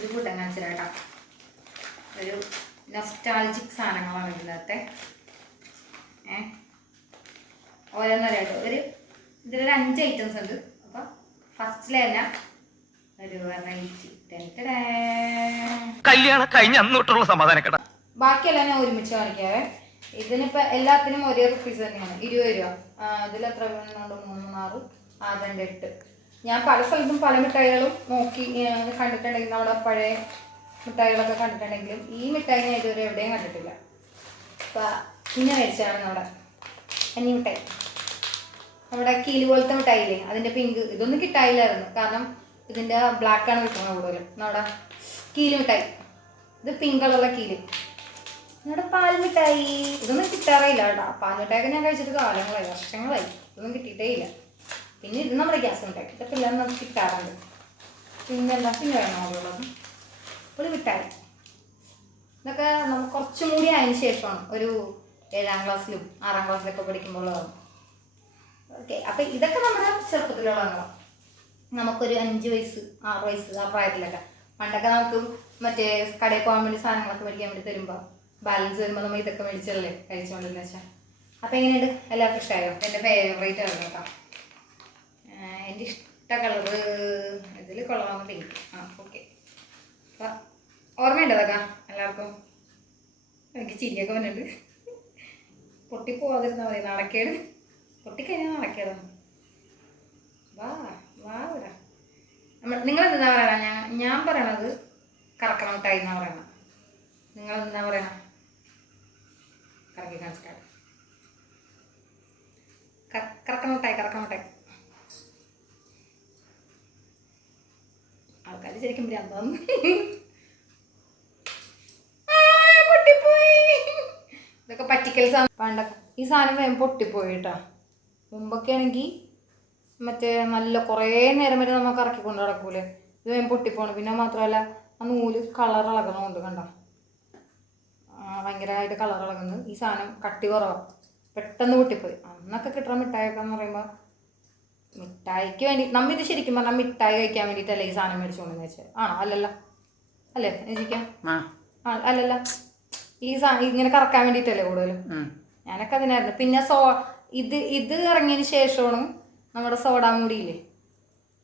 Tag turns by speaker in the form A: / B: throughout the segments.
A: ഒരു കൂട്ടം കാണിച്ചു കേട്ടോ. ഒരു നൊസ്റ്റാൾജിക് സാധനങ്ങളാണ് ഇതിനകത്തെ. ഏ? ഓരോന്നറിയാട്ടോ. ഒരു ഇതിലൊരു അഞ്ച് ഐറ്റംസ് ഉണ്ട്. അപ്പം ഫസ്റ്റിലെ തന്നെ ഒരു
B: കല്യാണം കഴിഞ്ഞ അന്നോട്ടുള്ള സമാധാനക്കട
A: ബാക്കിയെല്ലാം ഞാൻ ഒരുമിച്ച് കാണിക്കാവേ. ഇതിനിപ്പോ എല്ലാത്തിനും ഒരേ റുപ്പീസ് തന്നെയാണ്. ഇരുപത് രൂപ. ഇതിലെത്ര? വേണമെന്നുണ്ട് മൂന്ന് ആറ് ആ രണ്ട് എട്ട്. ഞാൻ പല സ്ഥലത്തും പല മിഠായികളും നോക്കി കണ്ടിട്ടുണ്ടെങ്കിൽ നമ്മുടെ പഴയ മിഠായികളൊക്കെ കണ്ടിട്ടുണ്ടെങ്കിലും ഈ മിഠായി ഞാൻ ഇതുവരെ എവിടെയും കണ്ടിട്ടില്ല. അപ്പം ഇങ്ങനെ വെച്ചാണ് നമ്മുടെ അന്യ മിഠായി. നമ്മുടെ കീൽ പോലത്തെ മിഠായില്ലേ അതിന്റെ പിങ്ക് ഇതൊന്നും കിട്ടായില്ലായിരുന്നു. കാരണം ഇതിന്റെ ബ്ലാക്കാണ് കിട്ടുന്നത് കൂടുതലും. നമ്മുടെ കീൽ മിഠായി. ഇത് പിങ്ക് കളറുള്ള കീൽ. നമ്മുടെ പാൽ മിഠായി. ഇതൊന്നും കിട്ടാറേ ഇല്ല കേട്ടോ. പാൽ മിഠായിയൊക്കെ ഞാൻ കഴിച്ചിട്ട് കാലങ്ങളായി വർഷങ്ങളായി. ഇതൊന്നും കിട്ടിയിട്ടേ ഇല്ല. പിന്നെ ഇത് നമ്മുടെ ഗ്യാസ് ഉണ്ടാക്കി ഇത് എല്ലാം നമുക്ക് കിട്ടാറുണ്ട്. പിന്നെ എല്ലാം പിന്നെ വേണോ ഉള്ളത് പുളി വിട്ടാൽ ഇതൊക്കെ നമുക്ക് കുറച്ചും കൂടി അതിന് ശേഷമാണ് ഒരു ഏഴാം ക്ലാസ്സിലും ആറാം ക്ലാസ്സിലൊക്കെ പഠിക്കുമ്പോൾ ഉള്ളതാണ് ഓക്കെ. അപ്പം ഇതൊക്കെ നമ്മുടെ ചെറുപ്പത്തിലുള്ളതാണ് നമുക്കൊരു അഞ്ച് വയസ്സ് ആറ് വയസ്സ് ആ പ്രായത്തിലൊക്കെ. പണ്ടൊക്കെ നമുക്ക് മറ്റേ കടയിൽ പോകാൻ വേണ്ടി സാധനങ്ങളൊക്കെ മേടിക്കാൻ വേണ്ടി തരുമ്പോൾ ബാലൻസ് വരുമ്പോൾ നമ്മൾ ഇതൊക്കെ മേടിച്ചല്ലേ കഴിച്ചുകൊണ്ടിരുന്ന വെച്ചാൽ അപ്പം എങ്ങനെയുണ്ട്? എല്ലാവർക്കും ഇഷ്ടമായോ എന്റെ ഫേവറേറ്റ് ആണ് കേട്ടോ. എന്റെ ഇഷ്ട കളറ് ഇതിൽ കൊള്ളാവുന്ന പിങ്ക് ആ ഓക്കെ. അപ്പം ഓർമ്മയുണ്ടോ അതൊക്കെ? എല്ലാവർക്കും? എനിക്ക് ചിരിയൊക്കെ വന്നിട്ടുണ്ട്. പൊട്ടിപ്പോവാതിരുന്നാൽ മതി നടക്കേട്. പൊട്ടിക്കഴിഞ്ഞാൽ നടക്കേടാണ് വാ വാ വരാ നമ്മൾ നിങ്ങളെന്താ പറയണ? ഞാൻ ഞാൻ പറയണത് കറക്കണം മിഠായി എന്നാ പറയണം. നിങ്ങൾ എന്താ പറയണ? കറക്കി കാണിച്ചിട്ടാണ്. കറക്കണം മിഠായി കറക്കണം മിഠായി. ശരിക്കും ഭ്രാന്താന്ന് ആ, പൊട്ടിപ്പോയി. ഇതൊക്കെ പറ്റിക്കൽ സാധനം പണ്ട ഈ സാധനം വേഗം പൊട്ടിപ്പോയി കേട്ടോ മുമ്പൊക്കെ ആണെങ്കിൽ മറ്റേ നല്ല കുറേ നേരം വരെ നമ്മൾ കറക്കി കൊണ്ട് നടക്കൂലേ. ഇത് വേഗം പൊട്ടിപ്പോണം. പിന്നെ മാത്രമല്ല ആ നൂൽ കളർ ഇളകണമുണ്ട് കണ്ടോ? ഭയങ്കരമായിട്ട് കളർ ഇളകുന്നു. ഈ സാധനം കട്ടി കുറവാണ് പെട്ടെന്ന് പൊട്ടിപ്പോയി. അന്നൊക്കെ കിട്ടുന്ന മിഠായൊക്കെ എന്ന് പറയുമ്പോൾ മിഠായിക്ക് വേണ്ടി നമ്മ ഇത് ശരിക്കും പറഞ്ഞാൽ മിഠായി കഴിക്കാൻ വേണ്ടിയിട്ടല്ലേ ഈ സാധനം മേടിച്ചുകൊണ്ടെന്ന് വെച്ചാൽ ആണോ? അല്ലല്ല. അല്ലേ രചിക്കാം ആ. അല്ലല്ല. ഈ സാ ഇങ്ങനെ കറക്കാൻ വേണ്ടിയിട്ടല്ലേ കൂടുതലും? ഞാനൊക്കെ അതിനായിരുന്നു. പിന്നെ സോ ഇത് ഇത് ഇറങ്ങിയതിന് ശേഷമാണ് നമ്മുടെ സോഡാ മുടിയില്ലേ?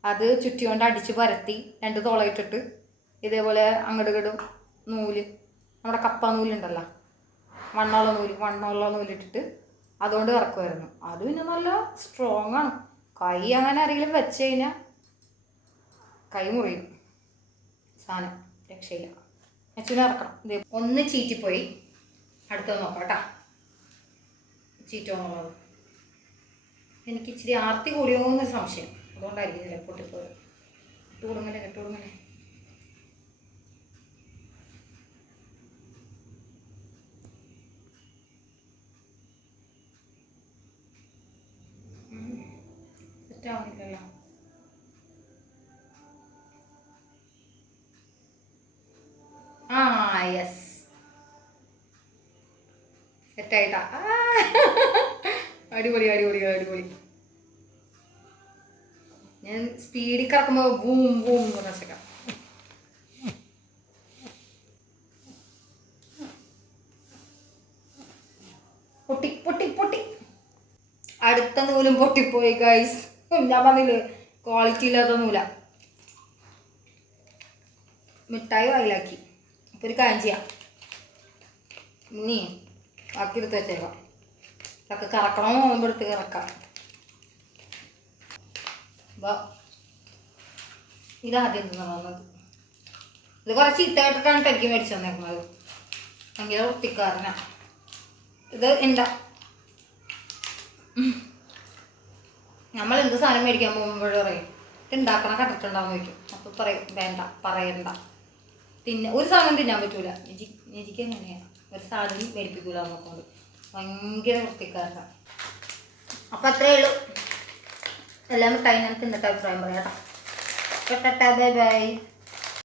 A: അത് ചുറ്റിക്കൊണ്ട് അടിച്ച് പരത്തി രണ്ട് തുളയിട്ടിട്ട് ഇതേപോലെ അങ്ങോട്ട് ഇങ്ങോട്ടും നൂൽ നമ്മുടെ കപ്പ നൂലുണ്ടല്ലോ? വണ്ണമുള്ള നൂൽ വണ്ണമുള്ള നൂലിട്ടിട്ട് അതുകൊണ്ട് ഇറക്കുമായിരുന്നു. അത് പിന്നെ നല്ല സ്ട്രോങ് ആണ്. കൈ അങ്ങനെ ആരെങ്കിലും വെച്ച് കഴിഞ്ഞാൽ കൈ മുറിയും. സാധനം രക്ഷയില്ല. അച്ഛനെ ഇറക്കണം. ഇത് ഒന്ന് ചീറ്റിപ്പോയി. അടുത്തത് നോക്കാം കേട്ടോ. ചീറ്റോന്നുള്ളത്. എനിക്ക് ഇച്ചിരി ആർത്തി കൂടിയോ എന്ന് സംശയം. അതുകൊണ്ടായിരിക്കും ഇതിലെ പൊട്ടിപ്പോയത്. ഇട്ട് കൊടുങ്ങലേ ഇട്ട് ആവുന്നില്ലല്ലോ ആ യെസ് സെറ്റായിട്ടാ. അടിപൊളി അടിപൊളി അടിപൊളി. ഞാൻ സ്പീഡിൽ കറക്കുമ്പോൾ ബൂം ബൂം എന്ന് പറഞ്ഞേക്കാം പൊട്ടി പൊട്ടി പൊട്ടി. അടുത്ത നൂലും പൊട്ടിപ്പോയി ഗൈസ് ഞാൻ പറഞ്ഞില്ലേ ക്വാളിറ്റി ഇല്ലാത്തൊന്നുമില്ല മിഠായി വായിലാക്കി. അപ്പോൾ ഒരു കാര്യം ചെയ്യാം. ഇനി ബാക്കി എടുത്ത് വെച്ചേക്കാം. ഇതൊക്കെ കറക്കണോ നോക്കുമ്പോൾ എടുത്ത് കറക്കാം. ഇതാദ്യം തന്നത് ഇത് കുറച്ച് ചീത്തയായിട്ടാണ് ടെക്കി മേടിച്ചു തന്നേക്കുന്നത്. ഭയങ്കര വൃത്തിക്കാരനാണ് ഇത് എന്താ നമ്മൾ എന്ത് സാധനം മേടിക്കാൻ പോകുമ്പോഴും പറയും ഇത് ഉണ്ടാക്കണ കണ്ടിട്ടുണ്ടാവും ചോദിക്കും. അപ്പോൾ പറയും വേണ്ട പറയണ്ട. തിന്ന ഒരു സാധനം തിന്നാൻ പറ്റൂല. എനിക്ക് എനിക്ക് എങ്ങനെയാണ് ഒരു സാധനം മേടിപ്പിക്കൂല നോക്കുന്നത് ഭയങ്കര വൃത്തിക്കാരനാണ് അപ്പം അത്രേ ഉള്ളൂ. എല്ലാം മിഠായി തിന്നിട്ട് അഭിപ്രായം പറയാം കേട്ടോ ബൈ ബൈ.